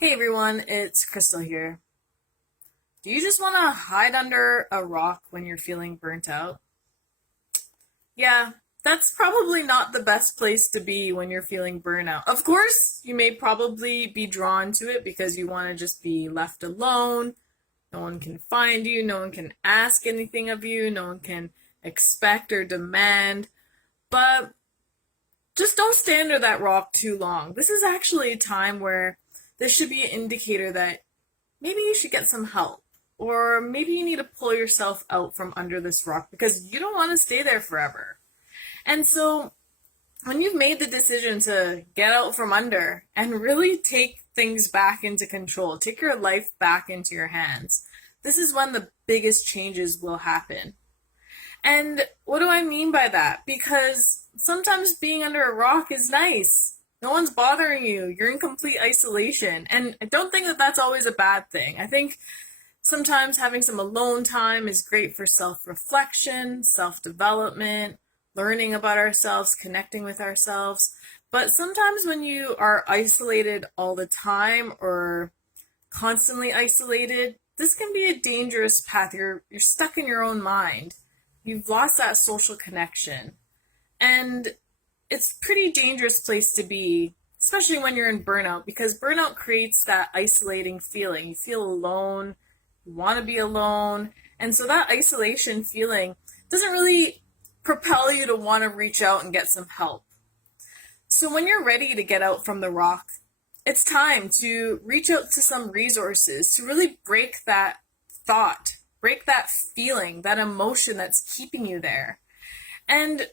Hey everyone, it's Crystal here. Do you just want to hide under a rock when you're feeling burnt out? Yeah, that's probably not the best place to be when you're feeling burnout. Of course, you may probably be drawn to it because you want to just be left alone. No one can find you, no one can ask anything of you, no one can expect or demand. But just don't stay under that rock too long. This is actually a time where this should be an indicator that maybe you should get some help. Or maybe you need to pull yourself out from under this rock because you don't want to stay there forever. And so, when you've made the decision to get out from under and really take things back into control, take your life back into your hands, this is when the biggest changes will happen. And what do I mean by that? Because sometimes being under a rock is nice. No one's bothering you. You're in complete isolation. And I don't think that that's always a bad thing. I think sometimes having some alone time is great for self reflection, self development, learning about ourselves, connecting with ourselves. But sometimes when you are isolated all the time or constantly isolated, this can be a dangerous path. You're stuck in your own mind. You've lost that social connection. And it's a pretty dangerous place to be, especially when you're in burnout, because burnout creates that isolating feeling. You feel alone, you want to be alone. And so that isolation feeling doesn't really propel you to want to reach out and get some help. So when you're ready to get out from the rock, it's time to reach out to some resources to really break that thought, break that feeling, that emotion that's keeping you there. And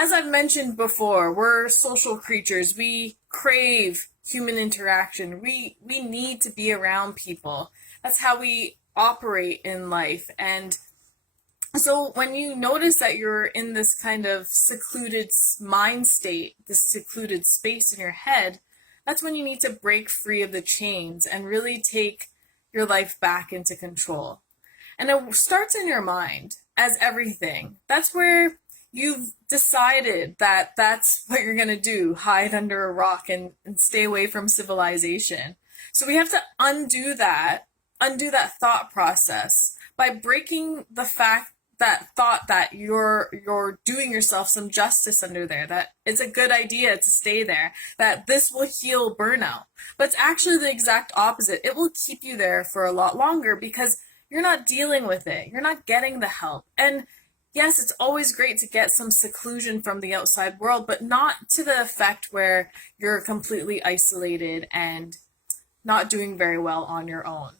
as I've mentioned before, we're social creatures. We crave human interaction. We need to be around people. That's how we operate in life. And so when you notice that you're in this kind of secluded mind state, this secluded space in your head, that's when you need to break free of the chains and really take your life back into control. And it starts in your mind, as everything. That's where you've decided that that's what you're going to do, hide under a rock and stay away from civilization. So we have to undo that thought process by breaking that thought that you're doing yourself some justice under there, that it's a good idea to stay there, that this will heal burnout. But it's actually the exact opposite. It will keep you there for a lot longer because you're not dealing with it. You're not getting the help. And yes, it's always great to get some seclusion from the outside world, but not to the effect where you're completely isolated and not doing very well on your own.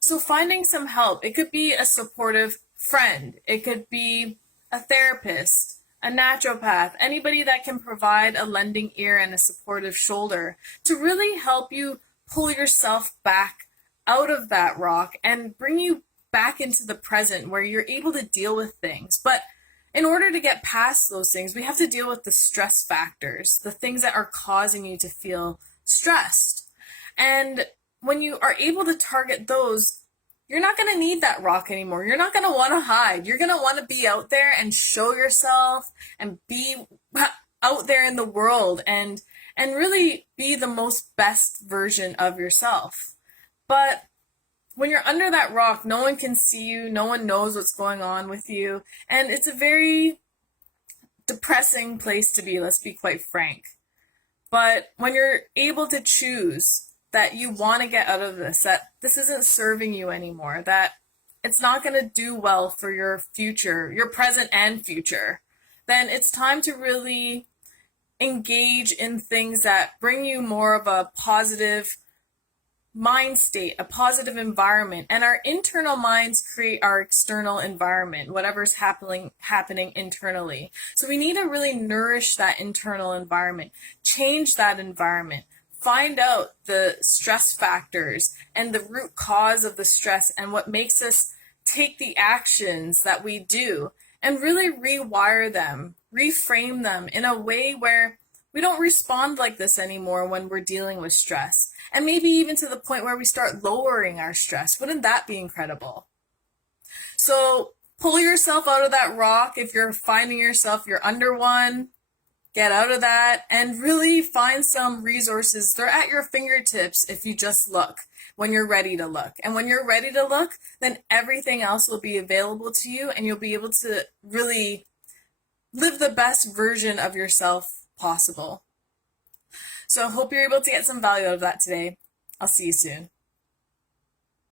So finding some help, it could be a supportive friend, it could be a therapist, a naturopath, anybody that can provide a lending ear and a supportive shoulder to really help you pull yourself back out of that rock and bring you back into the present where you're able to deal with things. But in order to get past those things, we have to deal with the stress factors, the things that are causing you to feel stressed. And when you are able to target those, you're not going to need that rock anymore. You're not going to want to hide. You're going to want to be out there and show yourself and be out there in the world and really be the most best version of yourself. But when you're under that rock, no one can see you, no one knows what's going on with you, and it's a very depressing place to be, let's be quite frank. But when you're able to choose that you want to get out of this, that this isn't serving you anymore, that it's not going to do well for your future, your present and future, then it's time to really engage in things that bring you more of a positive mind state, a positive environment. And our internal minds create our external environment, whatever's happening internally. So we need to really nourish that internal environment, change that environment, find out the stress factors and the root cause of the stress and what makes us take the actions that we do and really rewire them, reframe them in a way where we don't respond like this anymore when we're dealing with stress. And maybe even to the point where we start lowering our stress. Wouldn't that be incredible? So pull yourself out of that rock if you're finding yourself you're under one. Get out of that and really find some resources. They're at your fingertips if you just look when you're ready to look. And when you're ready to look, then everything else will be available to you and you'll be able to really live the best version of yourself possible. So I hope you're able to get some value out of that today. I'll see you soon.